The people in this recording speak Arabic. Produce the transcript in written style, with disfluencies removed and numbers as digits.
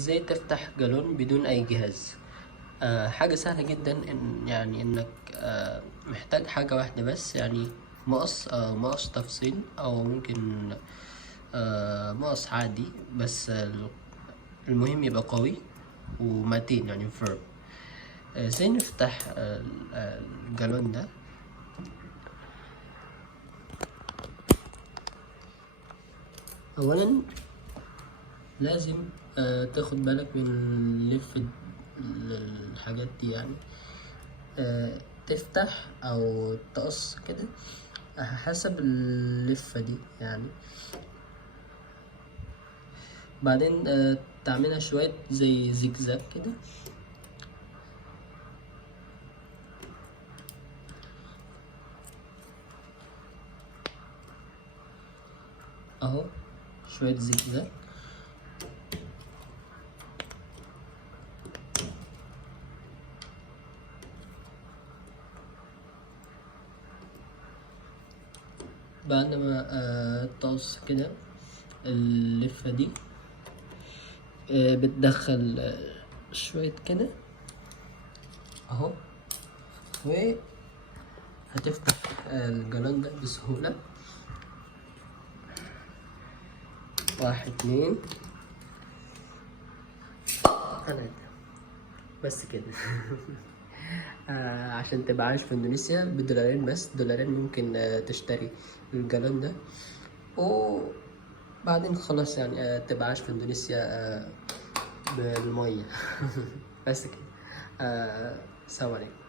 ازاي تفتح جالون بدون اي جهاز؟ حاجة سهلة جدا، انك محتاج حاجة واحدة بس، يعني مقص تفصيل، او ممكن مقص عادي، بس المهم يبقى قوي ومتين، يعني firm. ازاي نفتح الجالون ده؟ اولا لازم تاخد بالك من لف الحاجات دي، يعني تفتح او تقص كده حسب اللفة دي يعني. بعدين تعملها شوية زي زجزاج كده، اهو شوية زجزاج. بعد ما تقص كده اللفة دي، بتدخل شوية كده اهو، وهتفتح الجالون ده بسهولة. 1 2 3، بس كده. عشان تبقى عايش في اندونيسيا بدولارين بس، دولارين ممكن تشتري الجالون ده، وبعدين خلاص يعني تبقى عايش في اندونيسيا بالمية. بس كده. السلام عليكم.